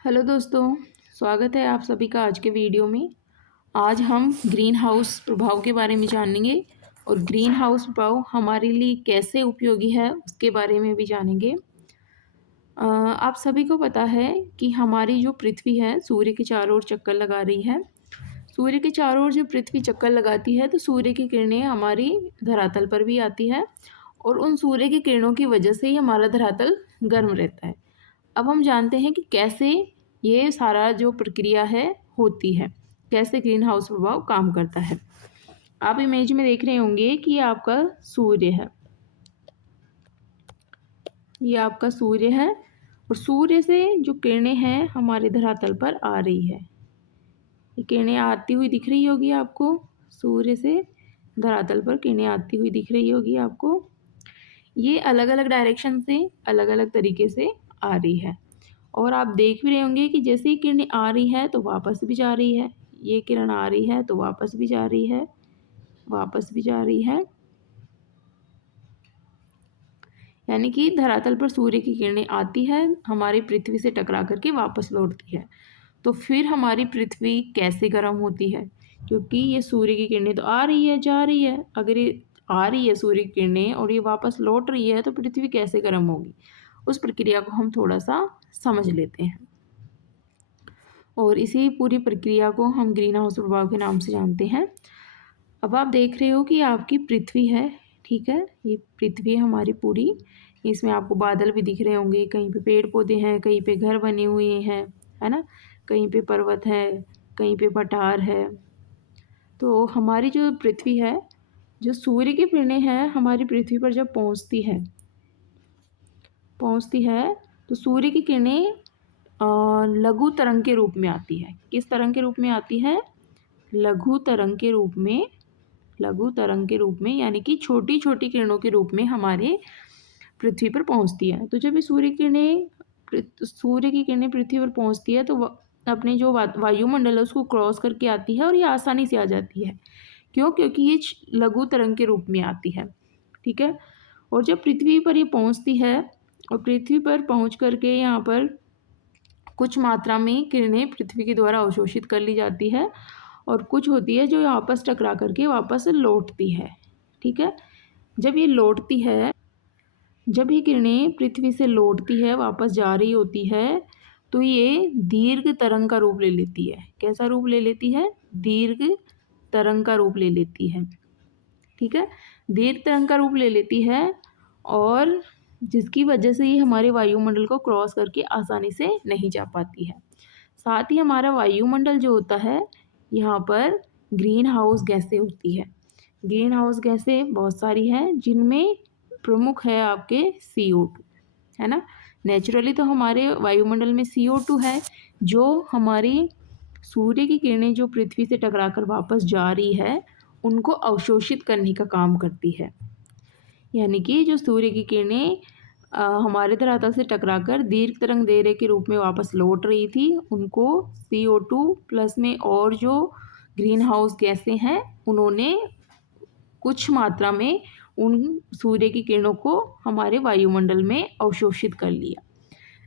Hello दोस्तों, स्वागत है आप सभी का आज के वीडियो में। आज हम ग्रीन हाउस प्रभाव के बारे में जानेंगे और ग्रीन हाउस प्रभाव हमारे लिए कैसे उपयोगी है उसके बारे में भी जानेंगे। आप सभी को पता है कि हमारी जो पृथ्वी है सूर्य के चारों ओर चक्कर लगा रही है। सूर्य के चारों ओर जब पृथ्वी चक्कर लगाती है तो सूर्य की किरणें हमारी धरातल पर भी आती है और उन सूर्य की किरणों की वजह से ही हमारा धरातल गर्म रहता है। अब हम जानते हैं कि कैसे ये सारा जो प्रक्रिया है होती है, कैसे ग्रीन हाउस प्रभाव काम करता है। आप इमेज में देख रहे होंगे कि ये आपका सूर्य है, ये आपका सूर्य है और सूर्य से जो किरणें हैं हमारे धरातल पर आ रही है। ये किरणें आती हुई दिख रही होगी आपको, सूर्य से धरातल पर किरणें आती हुई दिख रही होगी आपको। ये अलग अलग डायरेक्शन से अलग अलग तरीके से आ रही है और आप देख भी रहे होंगे कि जैसे ही किरणें आ रही है तो वापस भी जा रही है। ये किरण आ रही है तो वापस भी जा रही है, वापस भी जा रही है। यानी कि धरातल पर सूर्य की किरणें आती है, हमारी पृथ्वी से टकरा करके वापस लौटती है। तो फिर हमारी पृथ्वी कैसे गर्म होती है? क्योंकि ये सूर्य की किरणें तो आ रही है, जा रही है। अगर ये आ रही है सूर्य की किरणें और ये वापस लौट रही है तो पृथ्वी कैसे गर्म होगी? उस प्रक्रिया को हम थोड़ा सा समझ लेते हैं और इसी पूरी प्रक्रिया को हम ग्रीन हाउस प्रभाव के नाम से जानते हैं। अब आप देख रहे हो कि आपकी पृथ्वी है, ठीक है, ये पृथ्वी है हमारी पूरी। इसमें आपको बादल भी दिख रहे होंगे, कहीं पे पेड़ पौधे हैं, कहीं पे घर बने हुए हैं, है ना, कहीं पे पर्वत है, कहीं पे पठार है। तो हमारी जो पृथ्वी है, जो सूर्य की किरणें हैं हमारी पृथ्वी पर जब पहुंचती है तो सूर्य की किरणें लघु तरंग के रूप में आती है। किस तरंग के रूप में आती है? लघु तरंग के रूप में, लघु तरंग के रूप में, यानी कि छोटी छोटी किरणों के रूप में हमारे पृथ्वी पर पहुंचती है। तो जब ये सूर्य की किरणें पृथ्वी पर पहुंचती है तो अपने जो वायुमंडल है उसको क्रॉस करके आती है और ये आसानी से आ जाती है। क्यों? क्योंकि ये लघु तरंग के रूप में आती है, ठीक है। और जब पृथ्वी पर ये पहुंचती है और पृथ्वी पर पहुंच करके यहाँ पर कुछ मात्रा में किरणें पृथ्वी के द्वारा अवशोषित कर ली जाती है और कुछ होती है जो वापस टकरा करके वापस लौटती है, ठीक है। जब ये लौटती है, जब ये किरणें पृथ्वी से लौटती है, वापस जा रही होती है, तो ये दीर्घ तरंग का रूप ले लेती है। कैसा रूप ले लेती है? दीर्घ तरंग का रूप ले लेती है, ठीक है। दीर्घ तरंग का रूप ले लेती है और जिसकी वजह से ये हमारे वायुमंडल को क्रॉस करके आसानी से नहीं जा पाती है। साथ ही हमारा वायुमंडल जो होता है, यहाँ पर ग्रीन हाउस गैसें होती है। ग्रीन हाउस गैसें बहुत सारी हैं, जिनमें प्रमुख है आपके CO2, है ना। नेचुरली तो हमारे वायुमंडल में CO2 है, जो हमारी सूर्य की किरणें जो पृथ्वी से टकराकर वापस जा रही है उनको अवशोषित करने का काम करती है। यानी कि जो सूर्य की किरणें हमारे धरातल से टकराकर दीर्घ तरंग दैर्ध्य के रूप में वापस लौट रही थी, उनको CO2 प्लस में और जो ग्रीन हाउस गैसें हैं उन्होंने कुछ मात्रा में उन सूर्य की किरणों को हमारे वायुमंडल में अवशोषित कर लिया,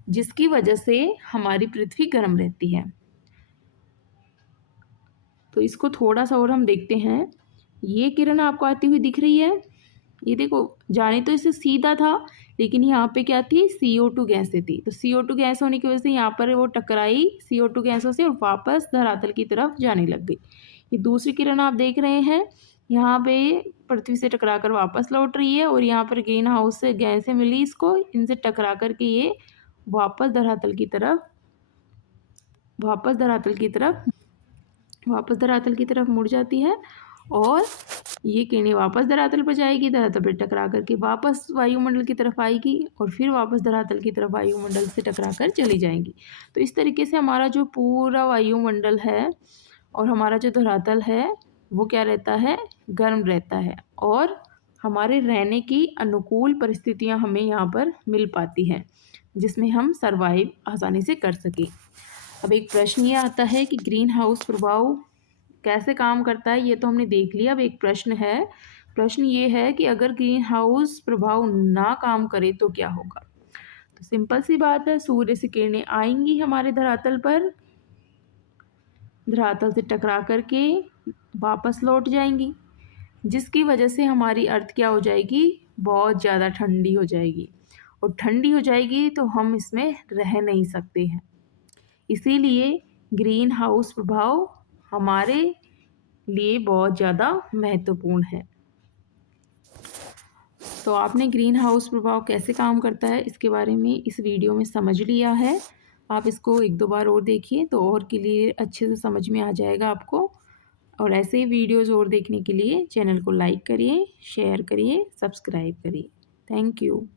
जिसकी वजह से हमारी पृथ्वी गर्म रहती है। तो इसको थोड़ा सा और हम देखते हैं। ये किरण आपको आती हुई दिख रही है, ये देखो, जाने तो इसे सीधा था लेकिन यहाँ पे क्या थी? CO2 गैसें थी। तो CO2 गैस होने की वजह से यहाँ पर वो टकराई CO2 गैसों से और वापस धरातल की तरफ जाने लग गई। ये दूसरी किरण आप देख रहे हैं, यहाँ पे पृथ्वी से टकरा कर वापस लौट रही है और यहाँ पर ग्रीन हाउस से गैसें मिली इसको, इनसे टकरा करके ये वापस धरातल की तरफ मुड़ जाती है और ये किरणें वापस धरातल पर जाएगी, धरातल पर टकरा करके वापस वायुमंडल की तरफ आएगी और फिर वापस धरातल की तरफ वायुमंडल से टकरा कर चली जाएंगी। तो इस तरीके से हमारा जो पूरा वायुमंडल है और हमारा जो धरातल है वो क्या रहता है? गर्म रहता है और हमारे रहने की अनुकूल परिस्थितियां हमें यहाँ पर मिल पाती हैं, जिसमें हम सर्वाइव आसानी से कर सकें। अब एक प्रश्न ये आता है कि ग्रीन हाउस प्रभाव कैसे काम करता है, ये तो हमने देख लिया। अब एक प्रश्न है, प्रश्न ये है कि अगर ग्रीन हाउस प्रभाव ना काम करे तो क्या होगा? तो सिंपल सी बात है, सूर्य से किरणें आएंगी हमारे धरातल पर, धरातल से टकरा करके वापस लौट जाएंगी, जिसकी वजह से हमारी अर्थ क्या हो जाएगी, बहुत ज़्यादा ठंडी हो जाएगी। और ठंडी हो जाएगी तो हम इसमें रह नहीं सकते हैं। इसीलिए ग्रीन हाउस प्रभाव हमारे लिए बहुत ज़्यादा महत्वपूर्ण है। तो आपने ग्रीन हाउस प्रभाव कैसे काम करता है इसके बारे में इस वीडियो में समझ लिया है। आप इसको एक दो बार और देखिए तो और क्लियर अच्छे से समझ में आ जाएगा आपको। और ऐसे ही वीडियोज़ और देखने के लिए चैनल को लाइक करिए, शेयर करिए, सब्सक्राइब करिए। Thank you.